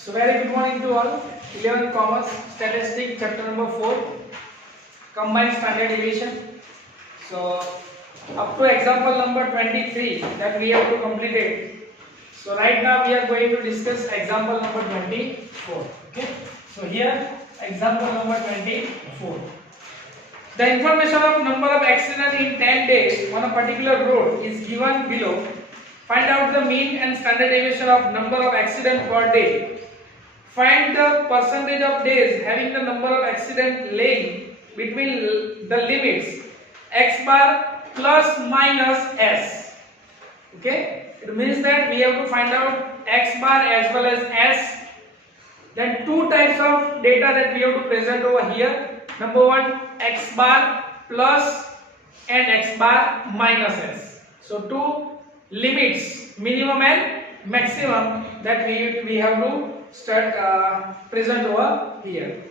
So very good morning to all. 11th Commerce Statistics chapter number 4 Combined Standard Deviation. So up to example number 23 that we have to complete it. So right now we are going to discuss example number 24. Okay. So here example number 24. The information of number of accidents in 10 days on a particular road is given below. Find out the mean and standard deviation of number of accidents per day. Find the percentage of days having the number of accidents lying between the limits x bar plus minus s. Okay, it means that we have to find out x bar as well as s. Then two types of data that we have to present over here. Number one, x bar plus and x bar minus s. So two limits, minimum and maximum, that we have to start present over here.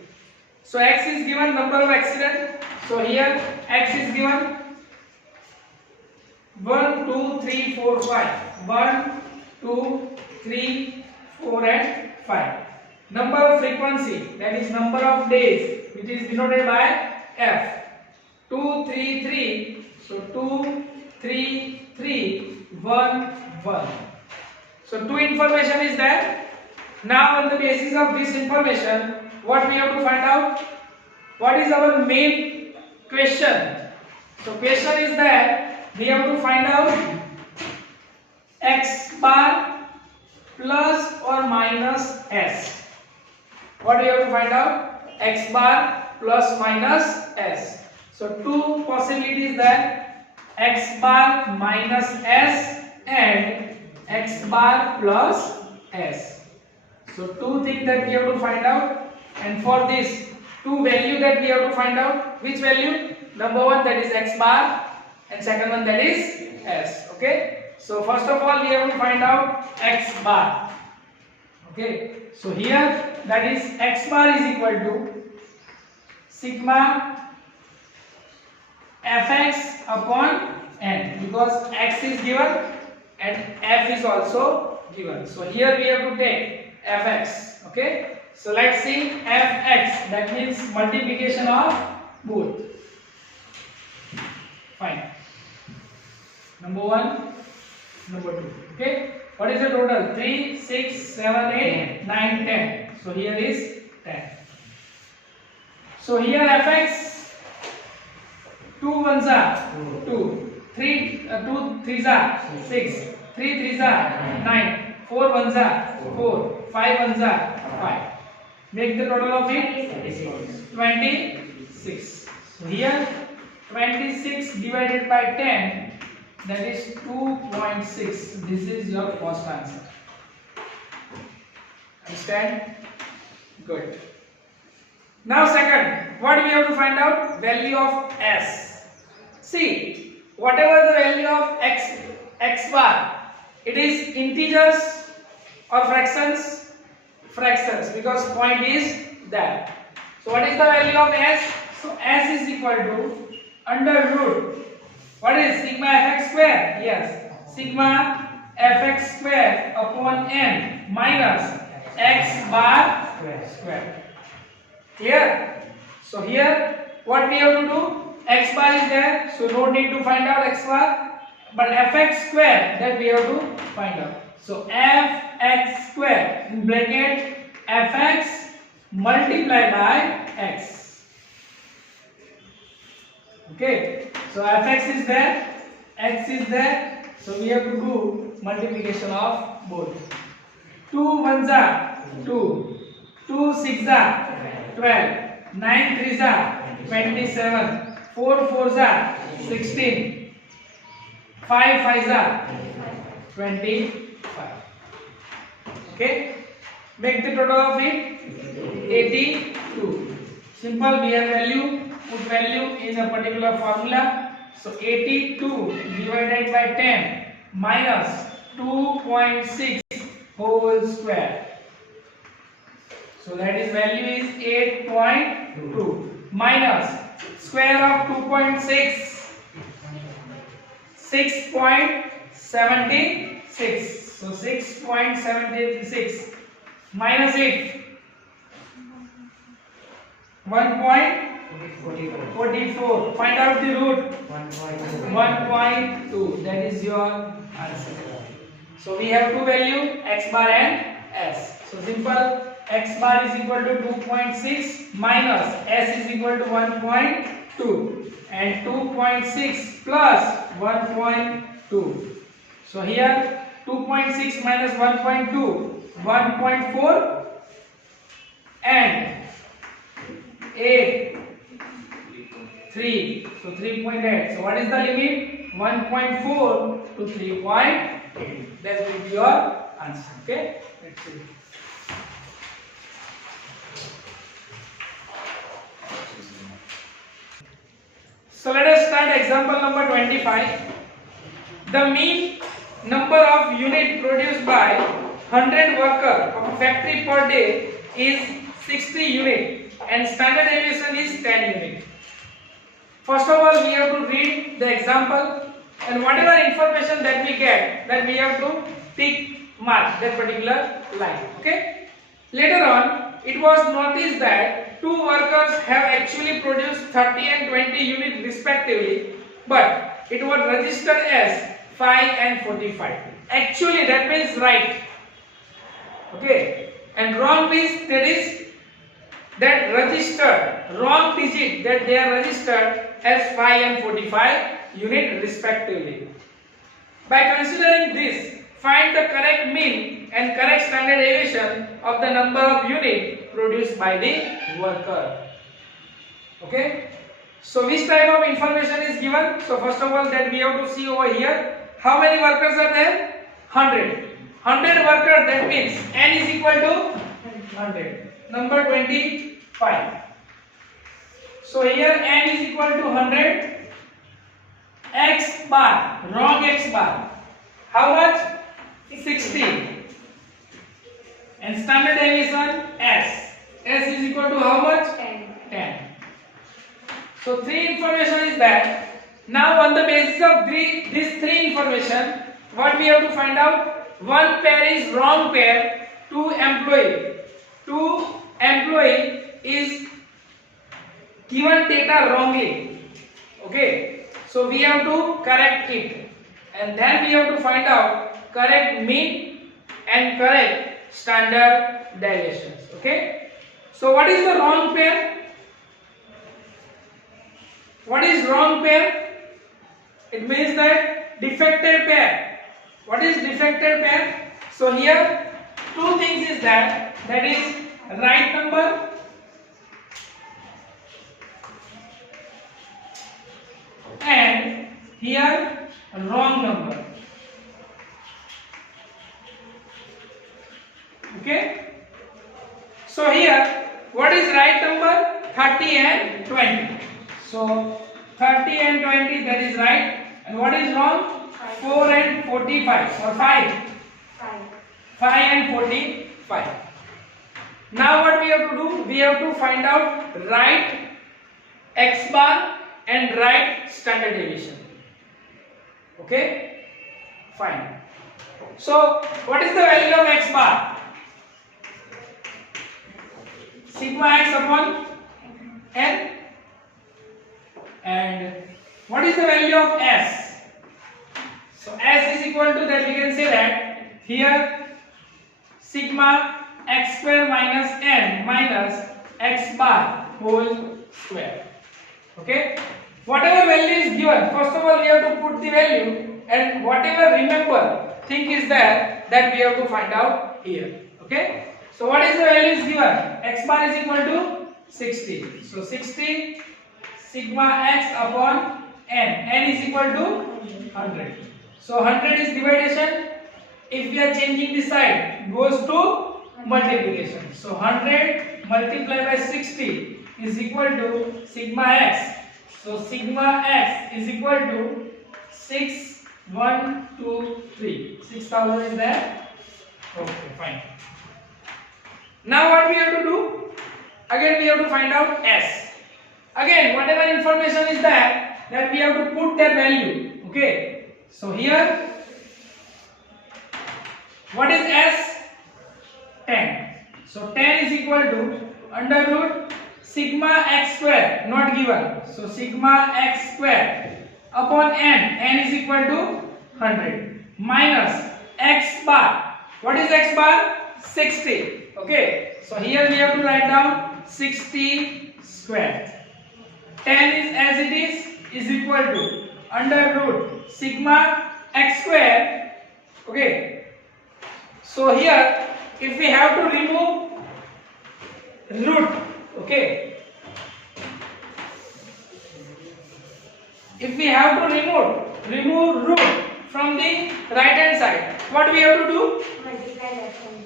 So x is given number of accident. So here x is given 1, 2, 3, 4, 5. 1, 2, 3, 4 and 5. Number of frequency, that is number of days, which is denoted by f. 2, 3, 3. So 2, 3, 3, 1, 1. So two information is there. Now on the basis of this information, what we have to find out? What is our main question? So question is that we have to find out x bar plus or minus s. What we have to find out? X bar plus minus s. So two possibilities there, x bar minus s and x bar plus s. So two things that we have to find out, and for this two value that we have to find out. Which value? Number one, that is x bar, and second one, that is s. Okay, so first of all we have to find out x bar. Okay, so here that is x bar is equal to sigma fx upon n, because x is given and f is also given. So here we have to take fx. Okay, so let's see fx, that means multiplication of both. Fine. Number one, number two. Okay, what is the total? 3, 6, 7, 8, 9, 10. So here is 10. So here fx, 2 ones are 2, 3 2 threes are 6, 3 threes are 9, 4 ones are 4, 5 ones are 5. Make the total of it 26. So here 26 divided by 10, that is 2.6. This is your first answer. Understand? Good. Now second, what we have to find out? Value of s. See, whatever the value of x bar, it is integers or fractions? Fractions, because point is that. So what is the value of s? So s is equal to under root, what is sigma fx square? Yes, sigma fx square upon n minus x bar square. Clear? So here what we have to do? X bar is there, so no need to find out x bar, but fx square, that we have to find out. So fx square in bracket fx multiplied by x. Okay, so fx is there, x is there, so we have to do multiplication of both. 2 ones are 2, 2 6 are 12, 9 3s are 27, 4 4s are 16, 5 5s are 25. Okay, make the total of it 82. Simple, we have value, put value in a particular formula. So 82 divided by 10 minus 2.6 whole square. So that is value is 8.2 minus square of 2.6, 6.76. So 6.76 minus 8, 1.44. Find out the root. 1.2. That is your answer. So we have two value, x bar and s. So simple, x bar is equal to 2.6 minus s is equal to 1.2 and 2.6 plus 1.2. So here 2.6 minus 1.2, 1.4 and 8, 3. So 3.8. So what is the limit? 1.4 to 3.8. That will be your answer. Okay. Let's see. So let us start example number 25. The mean number of units produced by 100 workers of a factory per day is 60 units and standard deviation is 10 units. First of all, we have to read the example and whatever information that we get, that we have to tick mark that particular line. Okay. Later on, it was noticed that two workers have actually produced 30 and 20 units respectively, but it was registered as 5 and 45. Actually, that means right. Okay. And wrong means that is that registered, wrong digit that they are registered as 5 and 45 unit respectively. By considering this, find the correct mean and correct standard deviation of the number of units produced by the worker. Okay. So which type of information is given? So first of all, that we have to see over here. How many workers are there? 100. 100 workers, that means n is equal to 100. Number 25. So here n is equal to 100. X bar, wrong x bar. How much? 60. And standard deviation s. S is equal to how much? 10. So three information is that. Now on the basis of these three information, what we have to find out? One pair is wrong pair, two employee. Two employee is given data wrongly. Okay. So we have to correct it. And then we have to find out correct mean and correct standard deviations. Okay. So what is the wrong pair? What is wrong pair? It means that defective pair. What is defective pair? So here two things is that is right number and here wrong number. Okay. So here what is right number? 30 and 20. So 30 and 20, that is right. And what is wrong? 4 and 45 or 5. 5 and 45. Now what we have to do? We have to find out right x bar and right standard deviation. Okay. Fine. So what is the value of x bar? Sigma x upon n. And what is the value of s? So s is equal to, that we can say that here sigma x square minus n minus x bar whole square. Okay. Whatever value is given, first of all we have to put the value, and whatever remember thing is there, that we have to find out here. Okay. So what is the value is given? X bar is equal to 60. So 60 sigma x upon n. N is equal to 100. So 100 is division. If we are changing the sign, goes to multiplication. So 100 multiplied by 60 is equal to sigma x. So sigma x is equal to 6, 1, 2, 3. 6,000 is there. Okay, fine. Now what we have to do? Again we have to find out s. Again, whatever information is there, that we have to put that value. Okay. So here, what is s? 10. So 10 is equal to under root sigma x square, not given. So sigma x square upon n. N is equal to 100 minus x bar. What is x bar? 60. Okay. So here we have to write down 60 square. 10 is as it is equal to under root sigma x square. Okay. So here if we have to remove root, okay, if we have to remove root from the right hand side, what we have to do? Multiply that one.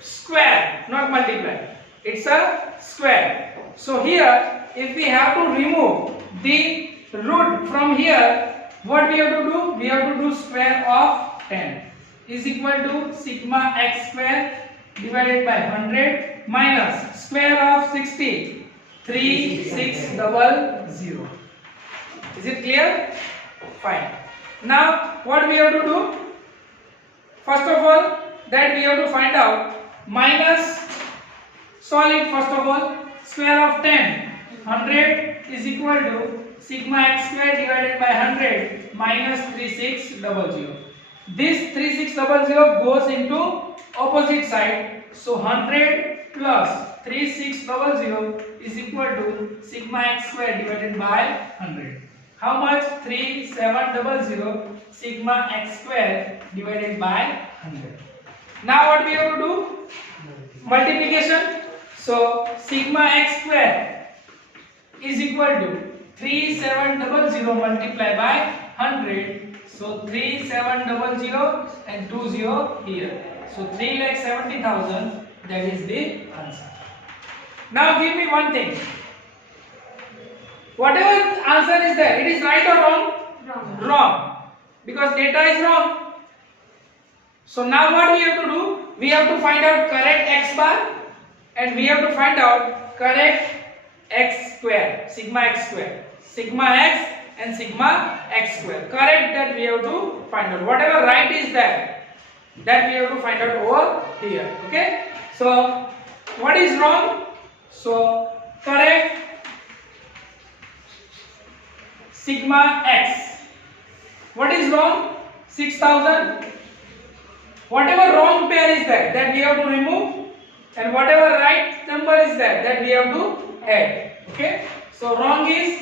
Square, not multiply. It's a square. So here if we have to remove the root from here, what we have to do? We have to do square of 10 is equal to sigma x square divided by 100 minus square of 60, 3600. Is it clear? Fine. Now what we have to do? First of all, that we have to find out minus, solve it first of all. Square of 10, 100 is equal to sigma x square divided by 100 minus 3600. This 3600 goes into opposite side. So 100 plus 3600 is equal to sigma x square divided by 100. How much? 3700 sigma x square divided by 100. Now what we have to do? Multiplication. So sigma x square is equal to 3700 multiplied by 100. So 3700 and 20 here. So 3,70,000, that is the answer. Now give me one thing. Whatever answer is there, it is right or wrong? Wrong. Wrong. Because data is wrong. So now what we have to do? We have to find out correct x bar and we have to find out correct x square, sigma x square. Sigma x and sigma x square. Correct that we have to find out. Whatever right is there, that we have to find out over here. Okay. So what is wrong? So correct sigma x. What is wrong? 6,000. Whatever wrong pair is there, that we have to remove, and whatever right number is there, that we have to add. Okay. So wrong is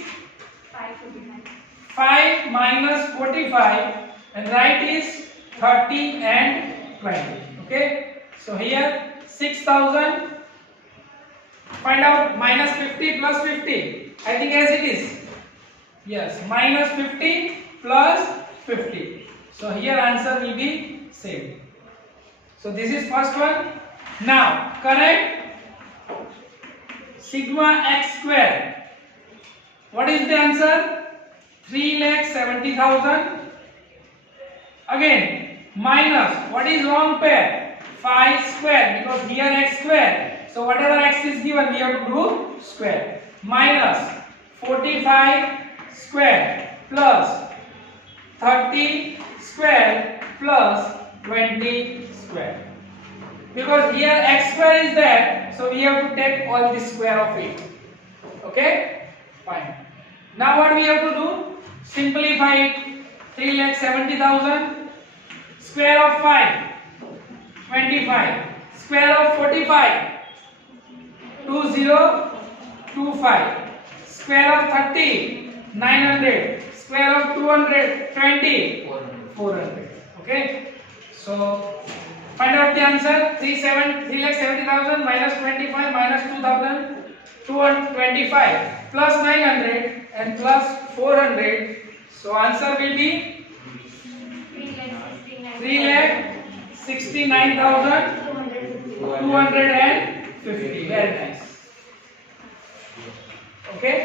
5 minus 45 and right is 30 and 20. Okay. So here 6,000. Find out minus 50 plus 50. I think as it is. Yes, minus 50 plus 50. So here answer will be same. So this is first one. Now correct sigma x square. What is the answer? 3,70,000. Again minus, what is wrong pair? 5 square, because here x square. So whatever x is given, we have to do square. Minus 45 square plus 30 square plus 20 square. Because here x square is there, so we have to take all the square of it. Okay? Fine. Now what we have to do? Simplify it. 3,70,000. Square of 5, 25. Square of 45, 2025. Square of 30, 900. Square of 220, 400. Okay. So find out the answer. 3,70,000 minus 25 minus 2,225 plus 900 and plus 400. So answer will be 3,69,250. Very nice. Okay.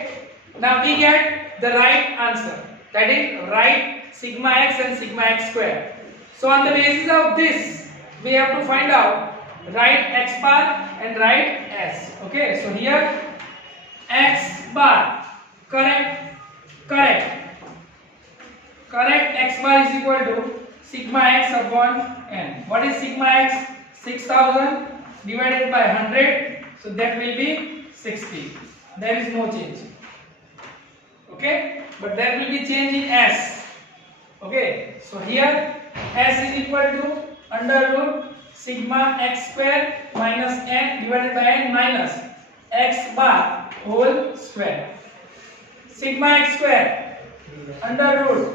Now we get the right answer. That is right sigma x and sigma x square. So on the basis of this, we have to find out right x bar and right s. Okay. So here x bar, correct x bar is equal to sigma x upon n. What is sigma x? 6,000 divided by 100, so that will be 60. There is no change. Okay, but there will be change in s. Okay, so here s is equal to under root sigma x square minus n divided by n minus x bar whole square. Sigma x square under root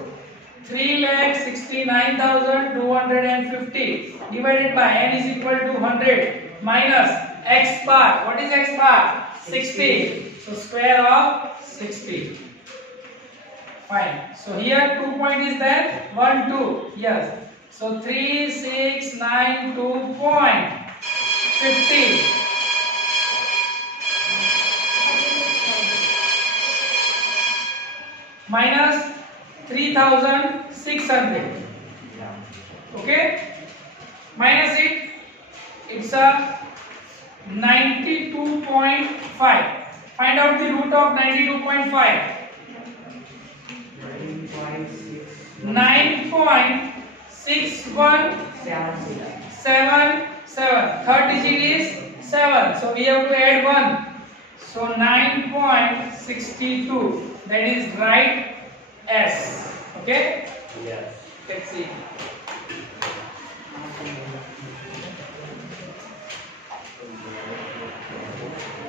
3,69,250 divided by n is equal to 100 minus x bar. What is x bar? 60. So square of 60. Fine. So here 2 point is there. 1, 2. Yes. So 3692.50 minus 3600. Okay. Minus it. It's a 92.5. Find out the root of 92.5. 9.6177. Third digit is 7. So we have to add 1. So 9.62. That is right S. Okay? Yes. Let's see.